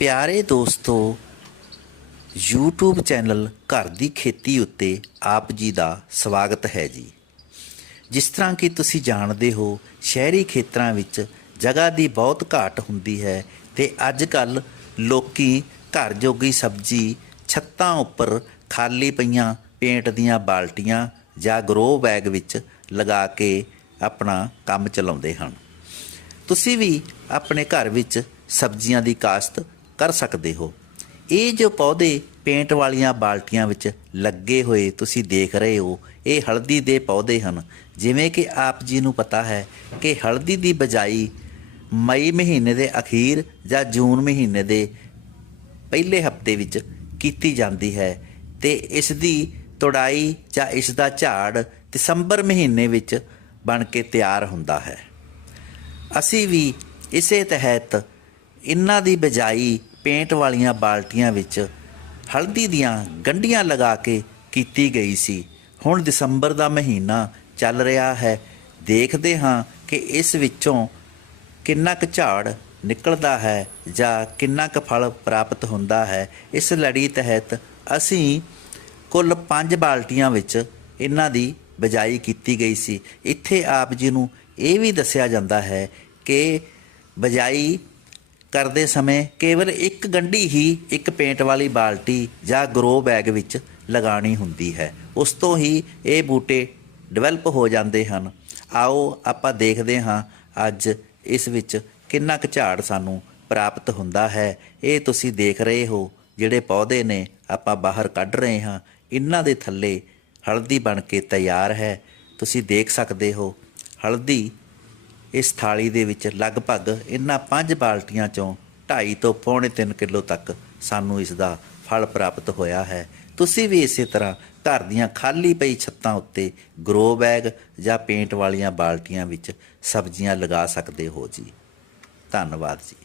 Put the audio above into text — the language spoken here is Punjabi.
ਪਿਆਰੇ ਦੋਸਤੋ, YouTube ਚੈਨਲ ਘਰ ਦੀ ਖੇਤੀ ਉੱਤੇ ਆਪ ਜੀ ਦਾ ਸਵਾਗਤ ਹੈ ਜੀ। ਜਿਸ ਤਰ੍ਹਾਂ ਕਿ ਤੁਸੀਂ ਜਾਣਦੇ ਹੋ, ਸ਼ਹਿਰੀ ਖੇਤਰਾਂ ਵਿੱਚ ਜਗ੍ਹਾ ਦੀ ਬਹੁਤ ਘਾਟ ਹੁੰਦੀ ਹੈ ਤੇ ਅੱਜ ਕੱਲ ਲੋਕੀ ਘਰ ਜੋਗੀ ਸਬਜ਼ੀ ਛੱਤਾਂ ਉੱਪਰ ਖਾਲੀ ਪਈਆਂ ਪੇਂਟ ਦੀਆਂ ਬਾਲਟੀਆਂ ਜਾਂ ਗਰੋ ਬੈਗ ਵਿੱਚ ਲਗਾ ਕੇ ਆਪਣਾ ਕੰਮ ਚਲਾਉਂਦੇ ਹਨ। ਤੁਸੀਂ ਵੀ ਆਪਣੇ ਘਰ ਵਿੱਚ ਸਬਜ਼ੀਆਂ ਦੀ ਕਾਸ਼ਤ ਕਰ ਸਕਦੇ ਹੋ। ਇਹ ਜੋ ਪੌਦੇ ਪੇਂਟ ਵਾਲੀਆਂ ਬਾਲਟੀਆਂ ਵਿੱਚ ਲੱਗੇ ਹੋਏ ਤੁਸੀਂ ਦੇਖ ਰਹੇ ਹੋ, ਇਹ ਹਲਦੀ ਦੇ ਪੌਦੇ ਹਨ। ਜਿਵੇਂ ਕਿ ਆਪ ਜੀ ਨੂੰ ਪਤਾ ਹੈ ਕਿ ਹਲਦੀ ਦੀ ਬਜਾਈ ਮਈ ਮਹੀਨੇ ਦੇ ਅਖੀਰ ਜਾਂ ਜੂਨ ਮਹੀਨੇ ਦੇ ਪਹਿਲੇ ਹਫ਼ਤੇ ਵਿੱਚ ਕੀਤੀ ਜਾਂਦੀ ਹੈ ਤੇ ਇਸ ਦੀ ਤੋੜਾਈ ਜਾਂ ਇਸ ਦਾ ਝਾੜ ਦਸੰਬਰ ਮਹੀਨੇ ਵਿੱਚ ਬਣ ਕੇ ਤਿਆਰ ਹੁੰਦਾ ਹੈ। ਅਸੀਂ ਵੀ ਇਸੇ ਤਹਿਤ ਇਹਨਾਂ ਦੀ ਬਜਾਈ ਪੇਂਟ ਵਾਲੀਆਂ ਬਾਲਟੀਆਂ ਵਿੱਚ ਹਲਦੀ ਦੀਆਂ ਗੰਢੀਆਂ ਲਗਾ ਕੇ ਕੀਤੀ ਗਈ ਸੀ। ਹੁਣ ਦਸੰਬਰ ਦਾ ਮਹੀਨਾ ਚੱਲ ਰਿਹਾ ਹੈ। ਦੇਖਦੇ ਹਾਂ ਕਿ ਇਸ ਵਿੱਚੋਂ ਕਿੰਨਾ ਕੁ ਝਾੜ ਨਿਕਲਦਾ ਹੈ ਜਾਂ ਕਿੰਨਾ ਕੁ ਫਲ ਪ੍ਰਾਪਤ ਹੁੰਦਾ ਹੈ। ਇਸ ਲੜੀ ਤਹਿਤ ਅਸੀਂ ਕੁੱਲ 5 ਬਾਲਟੀਆਂ ਵਿੱਚ ਇਹਨਾਂ ਦੀ ਬਜਾਈ ਕੀਤੀ ਗਈ ਸੀ। ਇੱਥੇ ਆਪ ਜੀ ਨੂੰ ਇਹ ਵੀ ਦੱਸਿਆ ਜਾਂਦਾ ਹੈ ਕਿ ਬਜਾਈ ਕਰਦੇ ਸਮੇਂ ਕੇਵਲ ਇੱਕ ਗੰਢੀ ਹੀ ਇੱਕ ਪੇਂਟ ਵਾਲੀ ਬਾਲਟੀ ਜਾਂ ਗਰੋ ਬੈਗ ਵਿੱਚ ਲਗਾਣੀ ਹੁੰਦੀ ਹੈ। ਉਸ ਤੋਂ ਹੀ ਇਹ ਬੂਟੇ ਡਿਵੈਲਪ ਹੋ ਜਾਂਦੇ ਹਨ। ਆਓ ਆਪਾਂ ਦੇਖਦੇ ਹਾਂ ਅੱਜ ਇਸ ਵਿੱਚ ਕਿੰਨਾ ਕੁ ਝਾੜ ਸਾਨੂੰ ਪ੍ਰਾਪਤ ਹੁੰਦਾ ਹੈ। ਇਹ ਤੁਸੀਂ ਦੇਖ ਰਹੇ ਹੋ, ਜਿਹੜੇ ਪੌਦੇ ਨੇ ਆਪਾਂ ਬਾਹਰ ਕੱਢ ਰਹੇ ਹਾਂ, ਇਹਨਾਂ ਦੇ ਥੱਲੇ ਹਲਦੀ ਬਣ ਕੇ ਤਿਆਰ ਹੈ। ਤੁਸੀਂ ਦੇਖ ਸਕਦੇ ਹੋ, ਹਲਦੀ ਇਸ ਥਾਲੀ ਦੇ ਵਿੱਚ ਲਗਭਗ ਇਹਨਾਂ ਪੰਜ ਬਾਲਟੀਆਂ ਚੋਂ 2.5 ਤੋਂ ਪੌਣੇ 3 ਕਿਲੋ ਤੱਕ ਸਾਨੂੰ ਇਸ ਦਾ ਫਲ ਪ੍ਰਾਪਤ ਹੋਇਆ ਹੈ। ਤੁਸੀਂ ਵੀ ਇਸੇ ਤਰ੍ਹਾਂ ਘਰ ਦੀਆਂ ਖਾਲੀ ਪਈ ਛੱਤਾਂ ਉੱਤੇ ਗਰੋ ਬੈਗ ਜਾਂ ਪੇਂਟ ਵਾਲੀਆਂ ਬਾਲਟੀਆਂ ਵਿੱਚ ਸਬਜ਼ੀਆਂ ਲਗਾ ਸਕਦੇ ਹੋ ਜੀ। ਧੰਨਵਾਦ ਜੀ।